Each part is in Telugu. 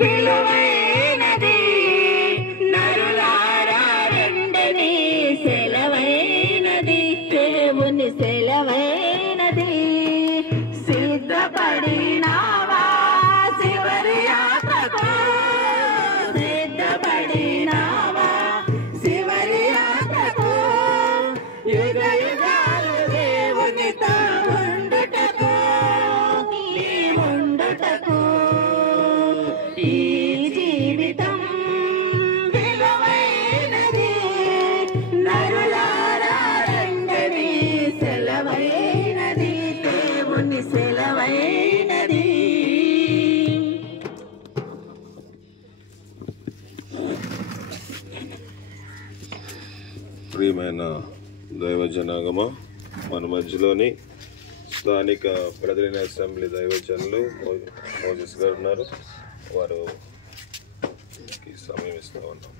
విలువైనది నరులారా రండని సెలవైనది దేవుని సెలవైనది సిద్ధపడినావా చివరి యాత్రకు సిద్ధపడినావా చివరి యాత్రకు యుగ యుగాలు దేవునితో ఉండుటకు నీ ఉండుటకు ఈ జీవితం విలువైనది నరులారా రండని సెలవైనది దేవుని సెలవైనది. ప్రియమైన దైవజనాగమ, మన మధ్యలోని స్థానిక ప్రజలైన అసెంబ్లీ దైవజనులు మోజెస్ గారు ఉన్నారు. వారు సమయం ఇస్తూ ఉన్నాం.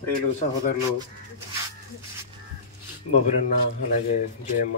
ప్రియులు సహోదరులు బొబ్బరన్న, అలాగే జయమ్మ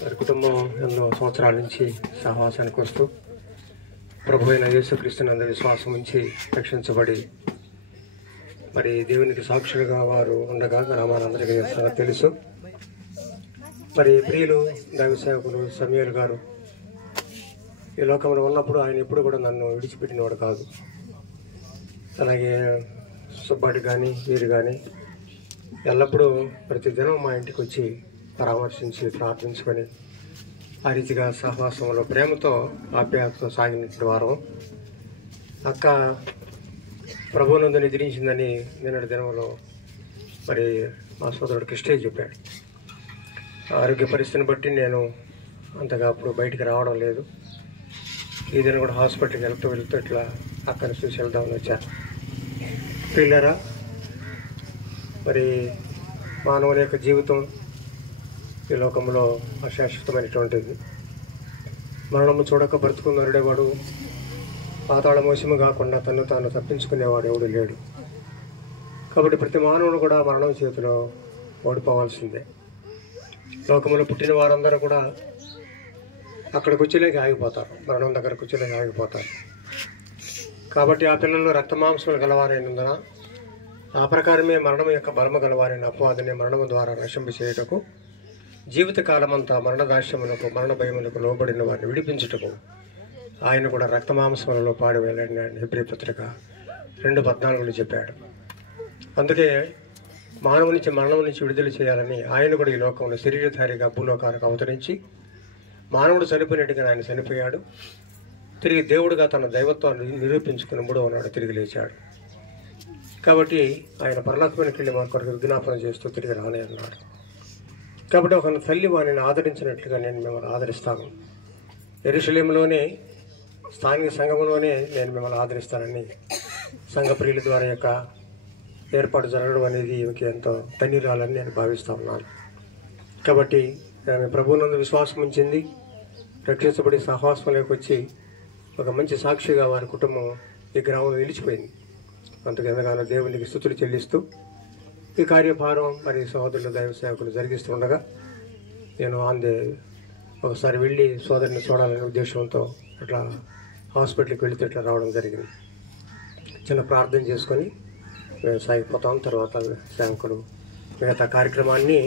వారి కుటుంబం ఎన్నో సంవత్సరాల నుంచి సహవాసానికి వస్తూ ప్రభు అయిన యేసుక్రీస్తునందు విశ్వాసం ఉంచి రక్షించబడి మరి దేవునికి సాక్షులుగా వారు ఉండగా గ్రామాలందరికీ తెలుసు. మరి ప్రియులు దైవ సేవకులు సమయలు గారు ఈ లోకంలో ఉన్నప్పుడు ఆయన ఎప్పుడు కూడా నన్ను విడిచిపెట్టినవాడు కాదు. అలాగే సుబ్బాటి కానీ వీరు కానీ ఎల్లప్పుడూ ప్రతిదినం మా ఇంటికి వచ్చి పరామర్శించి ప్రార్థించుకొని ఆ రీతిగా సహవాసంలో ప్రేమతో ఆప్యాయతతో సాగినటువంటి వారం. అక్క ప్రభువునందు నిద్రించిందని నిన్నటి దినంలో మరి మా సోదరుడు కృష్ణయ్య చెప్పాడు. ఆరోగ్య పరిస్థితిని బట్టి నేను అంతగా అప్పుడు బయటికి రావడం లేదు. ఈ దినం కూడా హాస్పిటల్కి వెళ్తూ ఇట్లా అక్కడ చూసి వెళ్దామని వచ్చాను. పిల్లరా, మరి మానవుని యొక్క జీవితం ఈ లోకంలో అశాశ్వతమైనటువంటిది. మరణము చూడక బ్రతుకు నరుడేవాడు పాతాళ మోసము కాకుండా తను తాను తప్పించుకునేవాడు ఎవడు లేడు. కాబట్టి ప్రతి మానవుడు కూడా మరణం చేతిలో ఓడిపోవాల్సిందే. లోకంలో పుట్టిన వారందరూ కూడా అక్కడికి వచ్చేలేక ఆగిపోతారు, మరణం దగ్గరకు వచ్చేలేక ఆగిపోతారు. కాబట్టి ఆ పిల్లలు రక్తమాంసములు గలవారైనందున ఆ ప్రకారమే మరణం యొక్క బలము గలవారైన అపవాదిని మరణము ద్వారా నశింప చేయుటకు జీవితకాలమంతా మరణదాస్యమునకు మరణ భయమునకు లోబడిన వారిని విడిపించుటకు ఆయన కూడా రక్తమాంసములలో పాడి వెళ్ళండి అని హెబ్రీ పత్రిక 2:14 చెప్పాడు. అందుకే మానవు నుంచి మరణం నుంచి విడుదల చేయాలని ఆయన కూడా ఈ లోకంలో శరీరధారిగా భూలోకానికి అవతరించి మానవుడు చనిపోయినట్టుగా ఆయన చనిపోయాడు. తిరిగి దేవుడుగా తన దైవత్వాన్ని నిరూపించుకుని 3వ నాడు తిరిగి లేచాడు. కాబట్టి ఆయన పరలోకానికి వెళ్ళి వారి కొరకు విజ్ఞాపన చేస్తూ తిరిగి రానే అన్నాడు. కాబట్టి ఒక తల్లి వారిని ఆదరించినట్లుగా నేను మిమ్మల్ని ఆదరిస్తాను. యెరూషలేములోనే స్థానిక సంఘంలోనే నేను మిమ్మల్ని ఆదరిస్తానని సంఘ ప్రియుల ద్వారా యొక్క ఏర్పాటు జరగడం అనేది ఈమెకి ఎంతో ధన్యురాలని నేను భావిస్తూ ఉన్నాను. కాబట్టి ఆమె ప్రభువునందు విశ్వాసం ఉంచింది, రక్షించబడి సహవాసంలోకి వచ్చి ఒక మంచి సాక్షిగా వారి కుటుంబం ఈ గ్రామంలో నిలిచిపోయింది. అందుకు ఎంతగానో దేవునికి స్తుతులు చెల్లిస్తూ ఈ కార్యభారం మరి సహోదరులు దైవ సేవకులు జరిగిస్తుండగా నేను ఒకసారి వెళ్ళి సోదరిని చూడాలనే ఉద్దేశంతో అట్లా హాస్పిటల్కి వెళితే ఇట్లా రావడం జరిగింది. చిన్న ప్రార్థన చేసుకొని మేము సాగిపోతాం. తర్వాత సేవకులు మిగతా కార్యక్రమాన్ని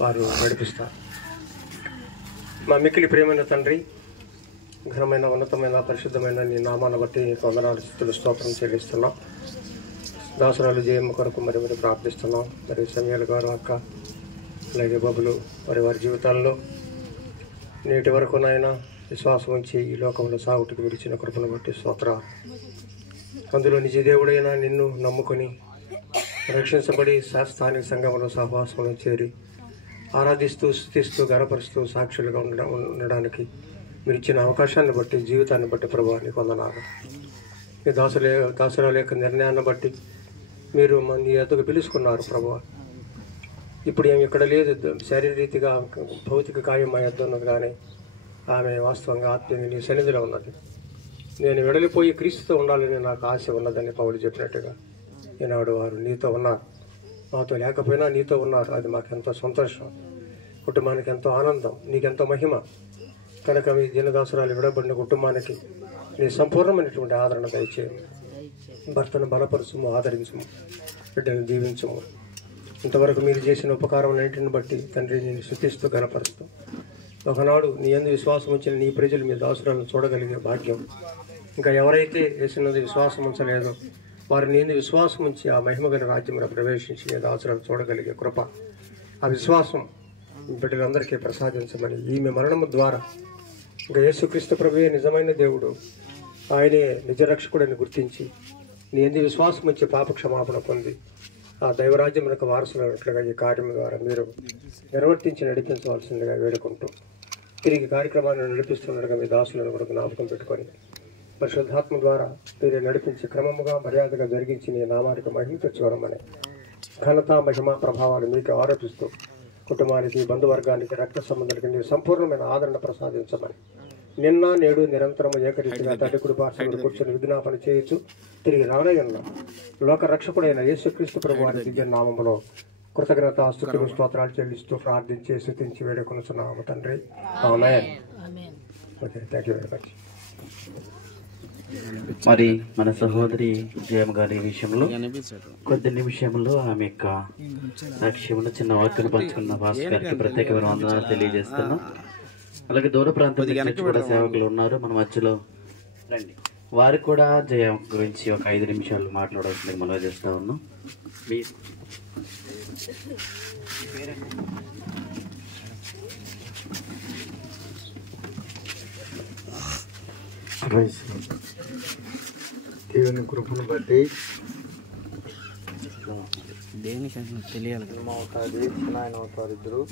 వారు నడిపిస్తారు. మా మిక్కిలి ప్రియమైన తండ్రి, ఘనమైన ఉన్నతమైన పరిశుద్ధమైన నీ నామాన్ని బట్టి నీకు వందనాలు స్తుతులు స్తోత్రం చెల్లిస్తున్నాం. దాసరాలు జయమ్మ కొరకు మరి ప్రార్థిస్తున్నాం. మరి సమయాలు గారు అక్క అలాగే బబులు వారి జీవితాల్లో నేటి వరకు నాయన విశ్వాసం ఉంచి ఈ లోకంలో సాగుటకు విడిచిన కృపను బట్టి స్తోత్ర. అందులో నిజ దేవుడైన నిన్ను నమ్ముకొని రక్షించబడి స్థానిక సంఘంలో సహవాసంలో చేరి ఆరాధిస్తూ స్తుతిస్తూ గణపరుస్తూ సాక్షులుగా ఉండడానికి మీరు ఇచ్చిన అవకాశాన్ని బట్టి జీవితాన్ని బట్టి ప్రభువా నీకు వందనాలు. మీ దాసురాల యొక్క నిర్ణయాన్ని బట్టి మీరు మీ ఎద్దుకు పిలుచుకున్నారు ప్రభువా. ఇప్పుడు ఏమి ఇక్కడ లేదు, శారీరరీతిగా భౌతిక కార్యం మా ఎద్దు ఉన్నది, కానీ ఆమె వాస్తవంగా ఆత్మీయంగా నీ సన్నిధిలో ఉన్నది. నేను వెడలిపోయి క్రీస్తుతో ఉండాలని నాకు ఆశ ఉన్నదని పౌలు చెప్పినట్టుగా ఈనాడు వారు నీతో ఉన్నారు, మాతో లేకపోయినా నీతో ఉన్నారు. అది మాకు ఎంతో సంతోషం. కుటుంబానికి ఎంతో ఆనందం, నీకెంతో మహిమ కనుక మీ దీనదాసురాలు విడబడిన కుటుంబానికి నీ సంపూర్ణమైనటువంటి ఆదరణ దయచేయము. భర్తను బలపరుచుము, ఆదరించము, బిడ్డను దీవించము. ఇంతవరకు మీరు చేసిన ఉపకారములన్నింటిని బట్టి తండ్రి నేను స్తుతిస్తూ గణపరుస్తూ ఒకనాడు నీ యందు విశ్వాసం ఉంచిన నీ ప్రజలు మీ దాసురాలను చూడగలిగే భాగ్యం, ఇంకా ఎవరైతే యేసునందు విశ్వాసం ఉంచలేదో వారు నేను విశ్వాసం ఉంచి ఆ మహిమగల రాజ్యంలో ప్రవేశించి మీ దాసురాలు చూడగలిగే కృప, ఆ విశ్వాసం బిడ్డలందరికీ ప్రసాదించమని ఈమె మరణము ద్వారా ఇంకా యేసుక్రీస్తు ప్రభువే నిజమైన దేవుడు, ఆయనే నిజరక్షకుడని గుర్తించి నీ యందు విశ్వాసం ఉంచి పాప క్షమాపణ పొంది ఆ దైవరాజ్యమునకు వారసులైనట్లుగా ఈ కార్యం ద్వారా మీరు నిర్వర్తించి నడిపించవలసిందిగా వేడుకుంటూ తిరిగి కార్యక్రమాన్ని నడిపిస్తుండగా మీ దాసులను కూడా జ్ఞాపకం పెట్టుకొని పరిశుద్ధాత్మ ద్వారా మీరే నడిపించి క్రమముగా మర్యాదగా జరిగించి నీ నామానికి మహిమ తెచ్చుకోవడమని ఘనత మహిమ ప్రభావాలు మీకు ఆరోపిస్తూ కుటుంబానికి, బంధువర్గానికి, రక్త సంబంధానికి నీ సంపూర్ణమైన ఆదరణ ప్రసాదించమని నిన్న నేడు నిరంతరము ఏకరీతిగా తండ్రి కుడి పార్శ్వమున కూర్చొని విజ్ఞాపన చేయొచ్చు తిరిగి రానయ్యున్న లోక రక్షకుడైన యేసుక్రీస్తు ప్రభు వారి దివ్య నామములో కృతజ్ఞత స్తుతులు స్తోత్రాలు చెల్లిస్తూ ప్రార్థించి స్తుతించి వేడుకొనుచున్నాము తండ్రి. ఆమేన్. Okay, thank you very much. మరి మన సహోదరి జయమ్మ గారి విషయంలో కొద్ది నిమిషంలో ఆమె యొక్క లక్ష్యంలో చిన్న వాక్యను పంచుకున్న భాస్కర్ గారికి ప్రత్యేకమైన వందనాలు తెలియజేస్తున్నాం. అలాగే దూర ప్రాంతం నుంచి కూడా సేవకులు ఉన్నారు మన మధ్యలో, రండి. వారికి కూడా జయం గురించి ఒక 5 నిమిషాలు మాట్లాడవలసింది మనం చేస్తా ఉన్నాం. దేవుని కృపను బట్టి దేనికైనా తెలియాలి. అవుతుంది, చిన్న అవుతారు ఇద్దరు.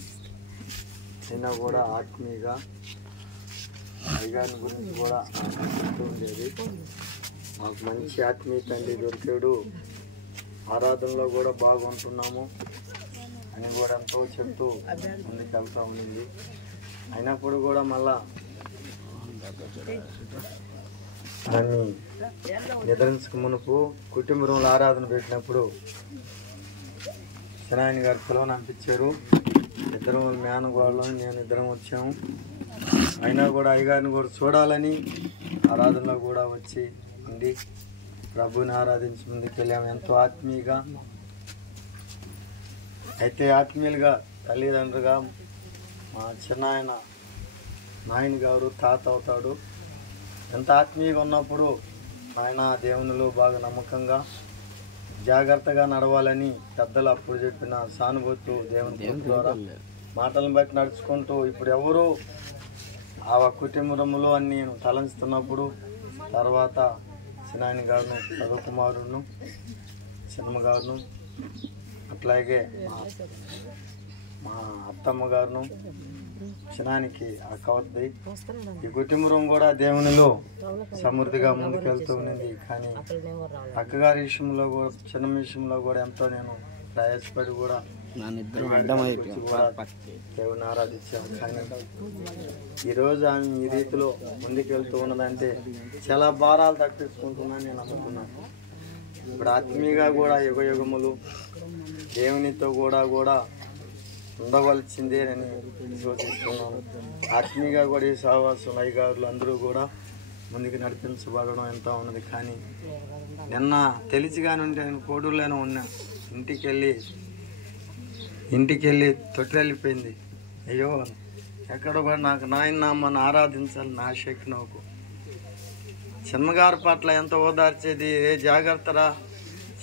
అయినా కూడా ఆత్మీయంగా అయ్యగారిని గురించి కూడా ఉండేది. మాకు మంచి ఆత్మీయ తండ్రి దొరికాడు, ఆరాధనలో కూడా బాగుంటున్నాము అని కూడా ఎంతో చెప్తూ ముందుకు వెళ్తూ ఉండింది. అయినప్పుడు కూడా మళ్ళా దాన్ని నిద్రించక మునుపు కుటుంబంలో ఆరాధన పెట్టినప్పుడు శనాయని గారు పిలవని అనిపించారు. ఇద్దరం మేనగోళ్ళు నేను ఇద్దరం వచ్చాము. అయినా కూడా అయ్యగారిని కూడా చూడాలని ఆరాధనలో కూడా వచ్చి ఉండి ప్రభుని ఆరాధించి ముందుకు వెళ్ళాము ఎంతో ఆత్మీయంగా. అయితే ఆత్మీయులుగా తల్లిదండ్రులుగా మా చిన్నాయన నాయన గారు తాత అవుతాడు. ఎంత ఆత్మీయంగా ఉన్నప్పుడు ఆయన దేవునిలో బాగా నమ్మకంగా జాగ్రత్తగా నడవాలని పెద్దలు అప్పుడు చెప్పిన సానుభూతి దేవుని ద్వారా మాటలను బట్టి నడుచుకుంటూ ఇప్పుడు ఎవరు ఆ కుటుంబంలో అని నేను తలంచుతున్నప్పుడు తర్వాత చిన్నాయన గారును, చదువుకుమారును, చిన్నమ్మ గారును, అట్లాగే మా అత్తమ్మ గారును, చిన్నానికి అక్కవద్ది ఈ కుటుంబం కూడా దేవునిలో సమృద్ధిగా ముందుకెళ్తూ ఉన్నది. కానీ అక్కగారి విషయంలో కూడా చిన్న విషయంలో కూడా ఎంతో నేను ప్రయాసపడి కూడా దేవుని ఆరాధించాము. కానీ ఈరోజు ఆమె ఈ రీతిలో ముందుకెళ్తూ ఉన్నదంటే చాలా భారాలు తప్పించుకుంటున్నాను నేను నమ్ముతున్నాను. ఇప్పుడు ఆత్మీయంగా కూడా యుగ యుగములు దేవునితో కూడా ఉండవలసిందే అని విశ్వసిస్తున్నాను. ఆత్మీయంగా కూడా ఈ సహవాసం అయ్యగారులు అందరూ కూడా ముందుకు నడిపించబడడం ఎంతో ఉన్నది. కానీ నిన్న తెలిసిగానే ఉంటే నేను కోడూరులోనే ఉన్నా. ఇంటికి వెళ్ళి తొట్టిల్లిపోయింది. అయ్యో ఎక్కడో కూడా నాకు నాయనమ్మని ఆరాధించాలి నా శక్తి నాకు. చిన్నగారి పట్ల ఎంత ఓదార్చేది, ఏ జాగ్రత్తరా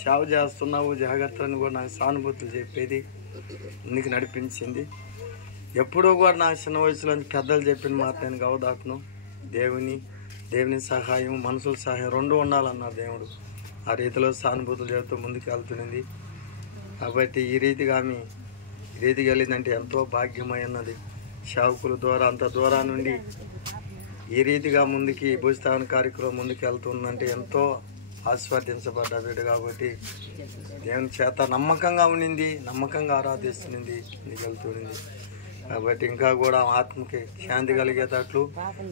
సేవ చేస్తున్నావు జాగ్రత్త అని కూడా నాకు సానుభూతులు చెప్పేది, ముందుకు నడిపించింది. ఎప్పుడూ కూడా నాకు చిన్న వయసులో పెద్దలు చెప్పిన మాట నేను గౌదాటను. దేవుని సహాయం, మనుషుల సహాయం రెండు ఉండాలన్నారు దేవుడు. ఆ రీతిలో సానుభూతులు చెబుతూ ముందుకు వెళ్తున్నది. కాబట్టి ఈ రీతిగా వెళ్ళిందంటే ఎంతో భాగ్యమైనది. సేవకుల ద్వారా అంత దూరం నుండి ఈ రీతిగా ముందుకి భూస్థాపన కార్యక్రమం ముందుకు వెళ్తుందంటే ఎంతో ఆస్వాదించబడ్డ వీడు. కాబట్టి దేవుని చేత నమ్మకంగా ఉండింది, నమ్మకంగా ఆరాధిస్తున్నది, ముందుకు వెళ్తున్నది. కాబట్టి ఇంకా కూడా ఆత్మకి శాంతి కలిగేటట్లు,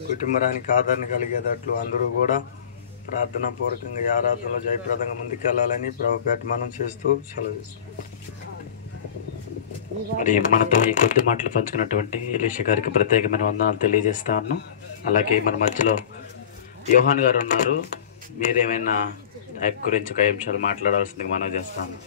కుటుంబానికి ఆదరణ కలిగేటట్లు అందరూ కూడా ప్రార్థనా పూర్వకంగా ఈ ఆరాధనలో జయప్రదంగా ముందుకెళ్ళాలని ప్రభుపేట మనం చేస్తూ సెలవు. మరి మనతో ఈ కొద్ది మాటలు పంచుకున్నటువంటి ఎలీషా గారికి ప్రత్యేకమైన వందనాలు తెలియజేస్తాను. అలాగే మన మధ్యలో యోహాన్ గారు ఉన్నారు. మీరేమైనా ఆయన గురించి ఒక అంశాలు మాట్లాడాల్సిందిగా మనవి చేస్తాను.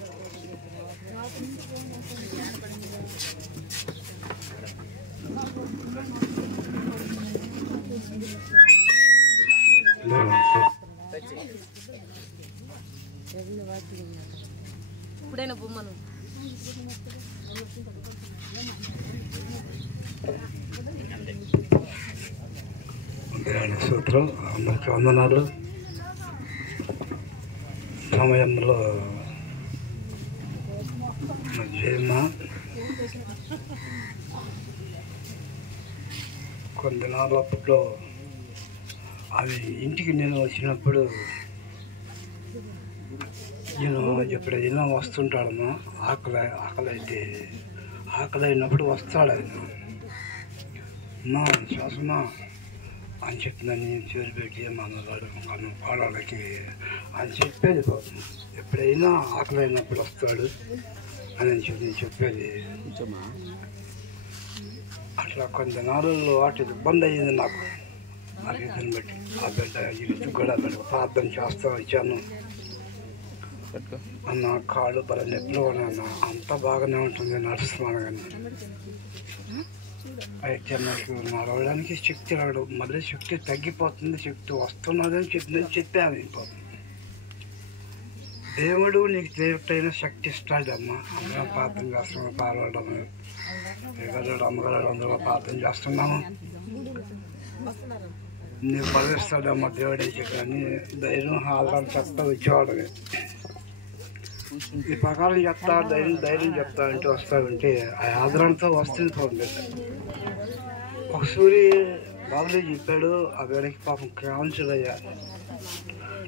ఇప్పుడైనా బొమ్మను సూత్రం అందరికి వందనాలు. సమయంలో జయమ్మ కొన్ని దినాలప్పుడు అవి ఇంటికి నేను వచ్చినప్పుడు నేను ఎప్పుడైనా వస్తుంటాడమ్మా, ఆకలి అయినప్పుడు వస్తాడు ఆయన. అమ్మా శ్వాసమా అని చెప్పిందని చేరు పెట్టి మనవాడు పాడాలకి అని చెప్పేది. ఎప్పుడైనా ఆకలి అయినప్పుడు వస్తాడు అని చెప్పేది. అట్లా కొన్ని నాలుగులో వాటి ఇబ్బంది అయ్యింది నాకు. ఇదని బట్టి ఆ బిడ్డ ఇంటికి కూడా ప్రార్థన చేస్తూ వచ్చాను. అన్న కాళ్ళు బల నొప్పులు ఉన్నాను, అంతా బాగానే ఉంటుంది నడుస్తున్నాను. కానీ అయితే నాకు నడవడానికి శక్తి రాడు, మళ్ళీ శక్తి తగ్గిపోతుంది, శక్తి వస్తున్నదని చెప్పాను. అయిపోతుంది. దేవుడు నీకు దేవుడైన శక్తి ఇస్తాడమ్మా. అందరం ప్రార్థన చేస్తున్నాము, పాల్గొనడం ఎగలడు అమ్మగలడు అందరూ ప్రార్థన చేస్తున్నాము. నీకు బలిస్తాడమ్మా దేవుడే కానీ ధైర్యం ఆధారం చెప్తా వచ్చేవాడు. ఈ ప్రకారం చెప్తా ధైర్యం చెప్తా అంటే వస్తాడంటే ఆ ఆధారంతో వస్తుంది. ఒక సూరి బాబులే చెప్పాడు, ఆ వేళకి పాపం క్యాన్సర్ అయ్యారు.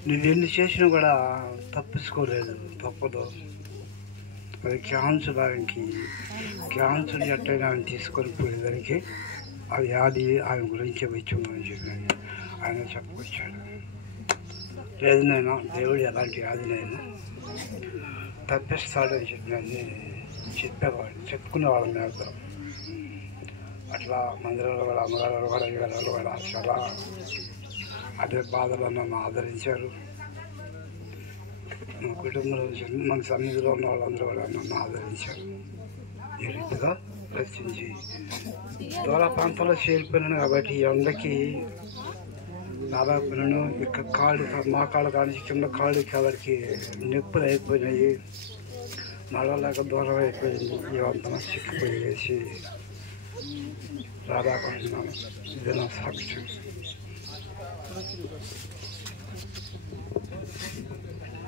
నువ్వెన్ని చేసినా కూడా తప్పించుకోలేదు, తప్పదు. అది క్యాన్సర్ ఎట్టయినా ఆయన తీసుకొని పోయేదానికి ఆ వ్యాధి ఆయన గురించి వచ్చిందని చెప్పి ఆయన చెప్పుకొచ్చాడు. లేదు నైనా దేవుడు ఎలాంటి వ్యాధినైనా తప్పిస్తాడని చెప్పి చెప్పేవాడు, చెప్పుకునేవాళ్ళం మేడం. అట్లా మందిరంలో కూడా అమ్మగారు కూడా ఇళ్ళలో కూడా చాలా అదే బాధలో నన్ను ఆదరించారు. మా కుటుంబంలో మన సన్నిధిలో ఉన్న వాళ్ళందరూ కూడా నన్ను ఆదరించారు. ఈ రీతిగా రచించి దూర ప్రాంతాల్లో చేరిపోయినాను కాబట్టి ఎండకి దాదాపు నేను ఇక్కడ కాళ్ళు మా కాళ్ళు కానీ కింద కాళ్ళు ఎవరికి నొప్పులు అయిపోయినాయి, నడవలేక దూరం అయిపోయింది. ఇవంతా చిక్కిపోయేసి రాదాకుంటున్నాను. ఇది నా సాక్షి.